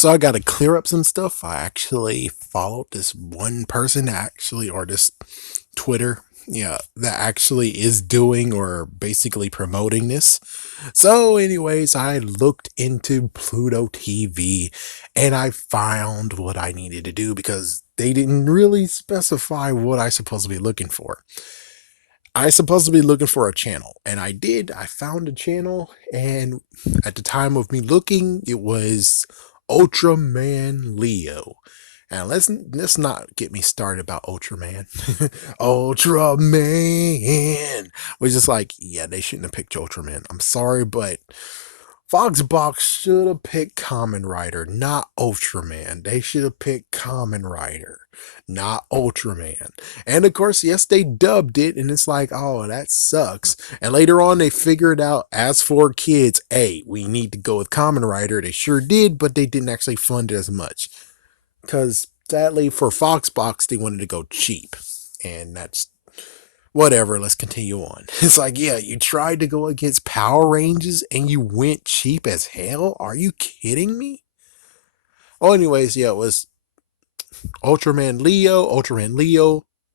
So I got to clear up some stuff. I actually followed this one person or this Twitter, yeah, that actually is doing or basically promoting this. So, anyways, I looked into Pluto TV and I found what I needed to do because they didn't really specify what I supposed to be looking for. I supposed to be looking for a channel, and I did. I found a channel, and at the time of me looking, it was Ultraman Leo. And let's not get me started about Ultraman. Ultraman. We're just like, yeah, they shouldn't have picked Ultraman. I'm sorry, but Foxbox should have picked Kamen Rider, not Ultraman. They should have picked Kamen Rider, not Ultraman. And of course, yes, they dubbed it, and it's like, oh, that sucks. And later on, they figured out, as for kids, hey, we need to go with Kamen Rider. They sure did, but they didn't actually fund it as much. Because sadly, for Foxbox, they wanted to go cheap. And that's whatever, let's continue on. It's like, yeah, you tried to go against Power Rangers and you went cheap as hell? Are you kidding me? Well, anyways, yeah, it was Ultraman Leo,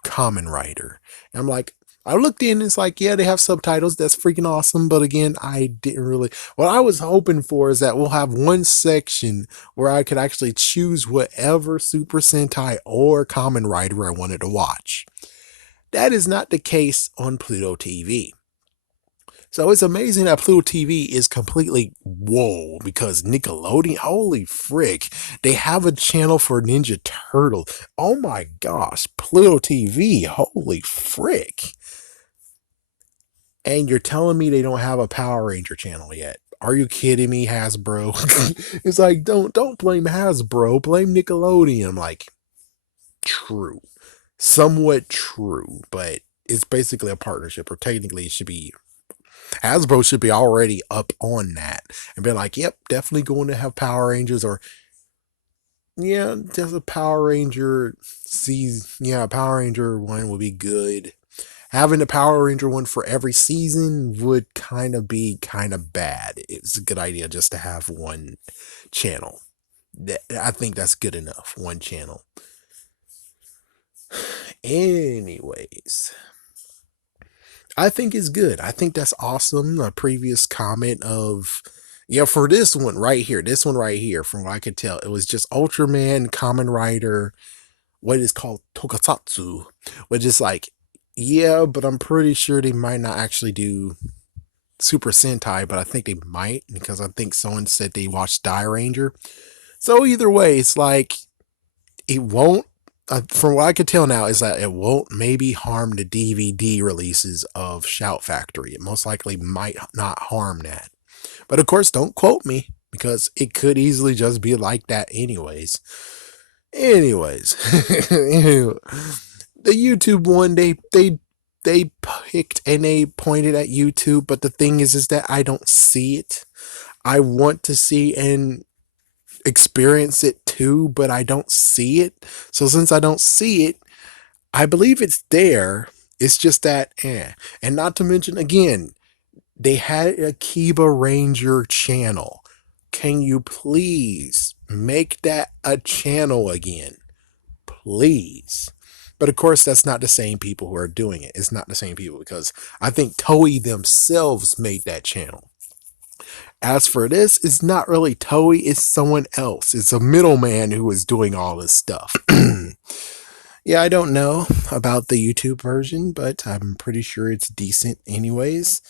Kamen Rider. And I'm like, I looked in, it's like, yeah, they have subtitles. That's freaking awesome. But again, I didn't really. What I was hoping for is that we'll have one section where I could actually choose whatever Super Sentai or Kamen Rider I wanted to watch. That is not the case on Pluto TV. So it's amazing that Pluto TV is completely whoa because Nickelodeon, holy frick, they have a channel for Ninja Turtle. Oh my gosh, Pluto TV, holy frick. And you're telling me they don't have a Power Ranger channel yet. Are you kidding me, Hasbro? It's like, don't blame Hasbro, blame Nickelodeon. I'm like, true. Somewhat true, but it's basically a partnership, or technically it should be Hasbro should be already up on that and be like, yep, definitely going to have Power Rangers, or yeah, there's a Power Ranger season. Yeah, Power Ranger one would be good. Having the Power Ranger one for every season would kind of be kind of bad. It's a good idea just to have one channel. I think that's good enough. One channel. Anyways, I think it's good. I think that's awesome. A previous comment of, yeah, for this one right here, from what I could tell, it was just Ultraman, Kamen Rider, what is called Tokusatsu, which is like, yeah, but I'm pretty sure they might not actually do Super Sentai, but I think they might because I think someone said they watched Die Ranger. So either way, it's like it won't. From what I could tell now, is that it won't maybe harm the DVD releases of Shout Factory. It most likely might not harm that. But of course, don't quote me because it could easily just be like that anyways. Anyways, the YouTube one, they picked and they pointed at YouTube, but the thing is that I don't see it. I want to see and experience it too, but I don't see it. So since I don't see it, I believe it's there. It's just that, eh. And not to mention, again, they had a Kiba Ranger channel. Can you please make that a channel again? Please. But of course, that's not the same people who are doing it. It's not the same people because I think Toei themselves made that channel. As for this, it's not really Toei, it's someone else. It's a middleman who is doing all this stuff. Yeah, I don't know about the YouTube version, but I'm pretty sure it's decent anyways.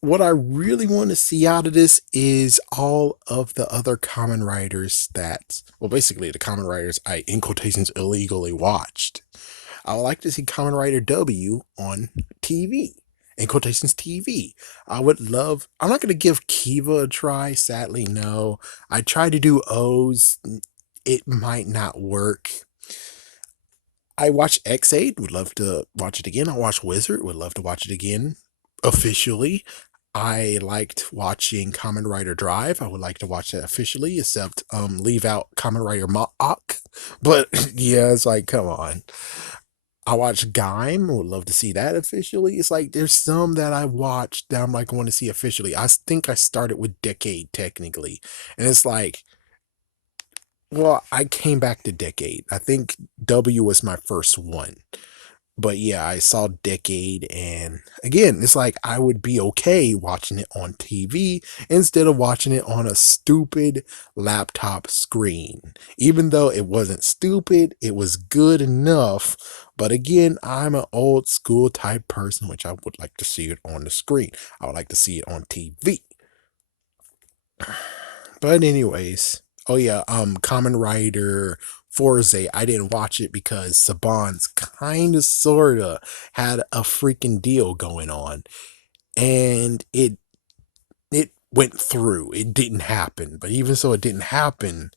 What I really want to see out of this is all of the other Kamen Riders that, well, basically the Kamen Riders I, in quotations, illegally watched. I would like to see Kamen Rider W on TV. In quotations, TV. I would love. I'm not going to give Kiva a try. Sadly, no. I tried to do O's. It might not work. I watched X8. Would love to watch it again. I watched Wizard. Would love to watch it again. Officially. I liked watching Kamen Rider Drive. I would like to watch that officially, except leave out Kamen Rider Mach. But yeah, it's like, come on. I watched Gaim. Would love to see that officially. It's like there's some that I watched that I'm like, I want to see officially. I think I started with Decade technically, and it's like Well, I came back to Decade. I think W was my first one. But yeah, I saw Decade, and again, it's like I would be okay watching it on TV instead of watching it on a stupid laptop screen. Even though it wasn't stupid, it was good enough. But again, I'm an old school type person, which I would like to see it on the screen. I would like to see it on TV. But anyways, oh yeah, Common Rider Forze, I didn't watch it because Saban's kinda sorta had a freaking deal going on. And it went through. It didn't happen. But even so it didn't happen,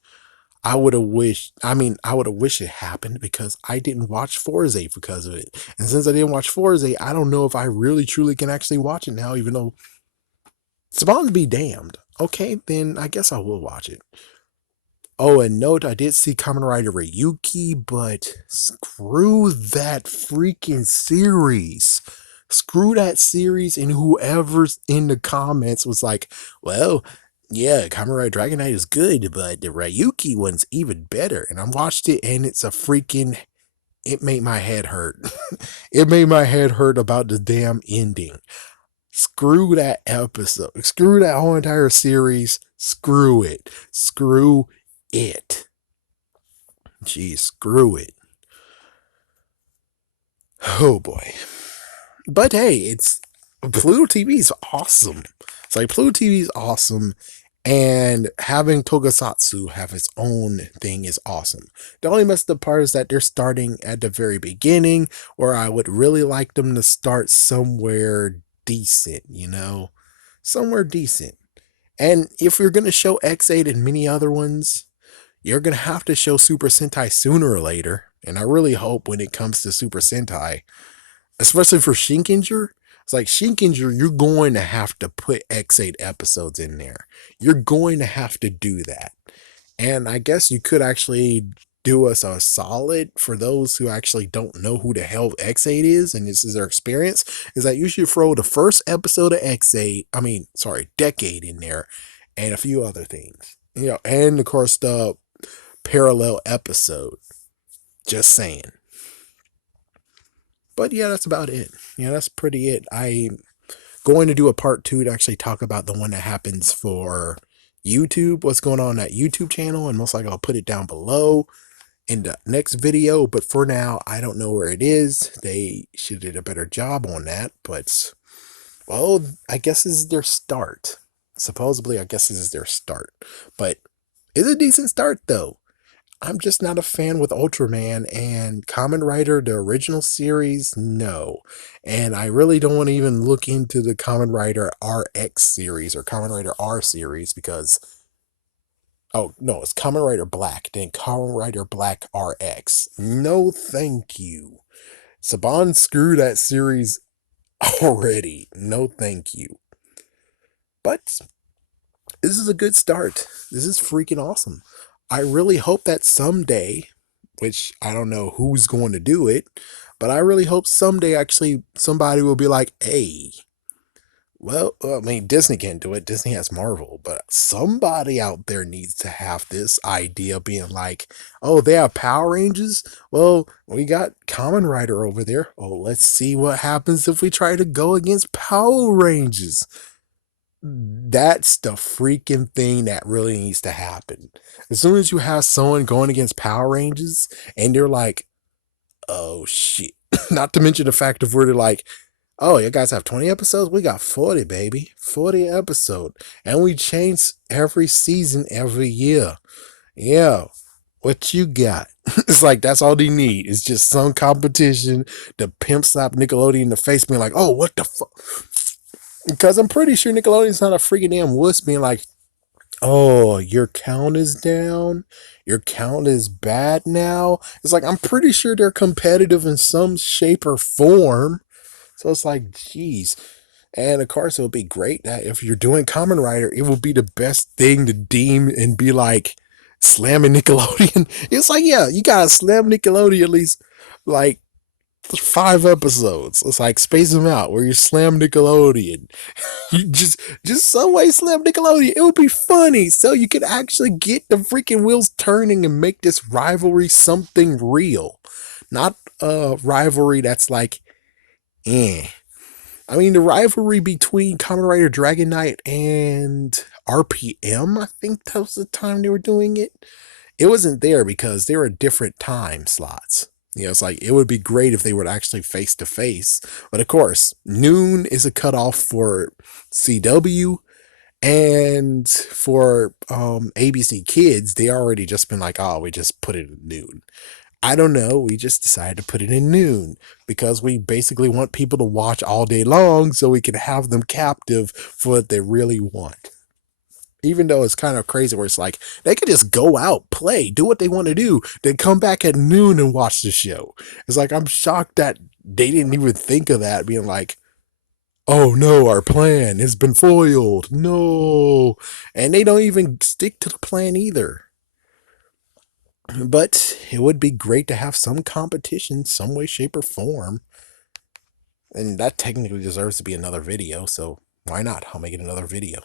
I would have wished it happened because I didn't watch Forze because of it. And since I didn't watch Forze, I don't know if I really truly can actually watch it now, even though Saban be damned. Okay, then I guess I will watch it. Oh, and note, I did see Kamen Rider Ryuki, but screw that freaking series. Screw that series, and whoever's in the comments was like, well, yeah, Kamen Rider Dragon Knight is good, but the Ryuki one's even better. And I watched it, and it's a freaking, it made my head hurt. It made my head hurt about the damn ending. Screw that episode. Screw that whole entire series. Screw it. Screw it. Geez, screw it. Oh boy. But hey, it's Pluto TV is awesome. It's like Pluto TV is awesome, and having Tokusatsu have its own thing is awesome. The only messed up part is that they're starting at the very beginning, where I would really like them to start somewhere decent, somewhere decent. And if you're gonna show X8 and many other ones, you're gonna have to show Super Sentai sooner or later. And I really hope when it comes to Super Sentai, especially for Shinkenger, it's like Shinkenger, you're going to have to put X8 episodes in there. You're going to have to do that. And I guess you could actually do us a solid for those who actually don't know who the hell X8 is, and this is their experience, is that you should throw the first episode of X8, Decade in there, and a few other things. And of course the parallel episode. Just saying. But yeah, that's about it. Yeah, that's pretty it. I'm going to do a part 2 to actually talk about the one that happens for YouTube, what's going on that YouTube channel, and most likely I'll put it down below in the next video. But for now, I don't know where it is. They should have did a better job on that, but well, I guess this is their start. Supposedly, I guess this is their start. But it's a decent start though. I'm just not a fan with Ultraman, and Kamen Rider, the original series, no. And I really don't want to even look into the Kamen Rider RX series or Kamen Rider R series because, oh no, it's Kamen Rider Black, then Kamen Rider Black RX. No thank you. Saban screwed that series already. No thank you. But this is a good start. This is freaking awesome. I really hope that someday, which I don't know who's going to do it, but I really hope someday actually somebody will be like, hey, well, Disney can't do it. Disney has Marvel, but somebody out there needs to have this idea being like, oh, they have Power Rangers? Well, we got Kamen Rider over there. Oh, let's see what happens if we try to go against Power Rangers. That's the freaking thing that really needs to happen. As soon as you have someone going against Power Rangers and they're like, oh shit. Not to mention the fact of where they're like, oh, you guys have 20 episodes? We got 40, baby. 40 episode. And we change every season every year. Yeah. What you got? It's like that's all they need. It's just some competition to pimp slap Nickelodeon in the face, being like, oh, what the fuck? Because I'm pretty sure Nickelodeon's not a freaking damn wuss being like, oh, your count is down. Your count is bad now. It's like, I'm pretty sure they're competitive in some shape or form. So it's like, geez. And of course, it would be great that if you're doing Kamen Rider, it would be the best thing to deem and be like slamming Nickelodeon. It's like, yeah, you gotta slam Nickelodeon at least. Like, 5 episodes. It's like space them out where you slam Nickelodeon. You just some way slam Nickelodeon. It would be funny. So you could actually get the freaking wheels turning and make this rivalry something real. Not a rivalry that's like, eh. I mean, the rivalry between Kamen Rider Dragon Knight and RPM, I think that was the time they were doing it. It wasn't there because they were different time slots. It's like it would be great if they were actually face to face. But of course, noon is a cutoff for CW, and for ABC Kids, they already just been like, oh, we just put it at noon. I don't know. We just decided to put it in noon because we basically want people to watch all day long so we can have them captive for what they really want. Even though it's kind of crazy where it's like they could just go out, play, do what they want to do, then come back at noon and watch the show. It's like I'm shocked that they didn't even think of that, being like, oh no, our plan has been foiled. No. And they don't even stick to the plan either. But it would be great to have some competition, some way, shape, or form. And that technically deserves to be another video, so why not? I'll make it another video.